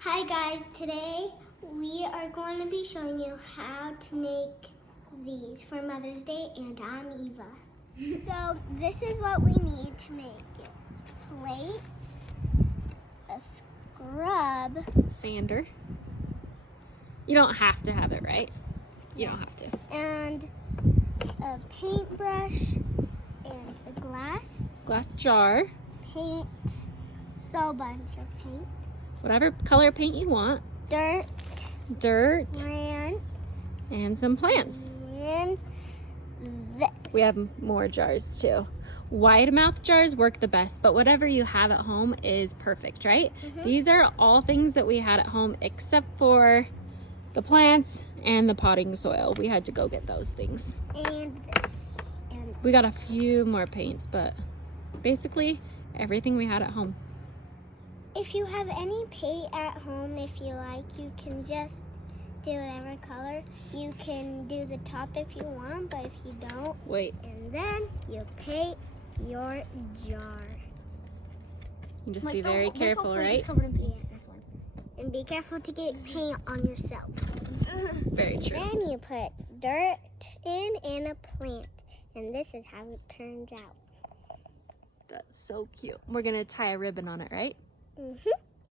Hi guys, today we are going to be showing you how to make these for Mother's Day, and I'm Eva. So this is what we need to make it. Plates, a scrub, Sander. You don't have to have it, right? You don't have to. and a paintbrush, and a glass jar, paint, so bunch of paint, whatever color paint you want, dirt, plants, and some plants. and this. We have more jars too. Wide mouth jars work the best, but whatever you have at home is perfect, right? These are all things that we had at home except for the plants and the potting soil. We had to go get those things. And this. And We got a few more paints, but basically everything we had at home. if you have any paint at home, if you like, you can just do whatever color. You can do the top if you want, but if you don't, Wait, and then you paint your jar. you just be very careful, right? And be careful to get paint on yourself. Very true. Then you put dirt in and a plant, and this is how it turns out. That's so cute. We're gonna tie a ribbon on it, right? Mm-hmm.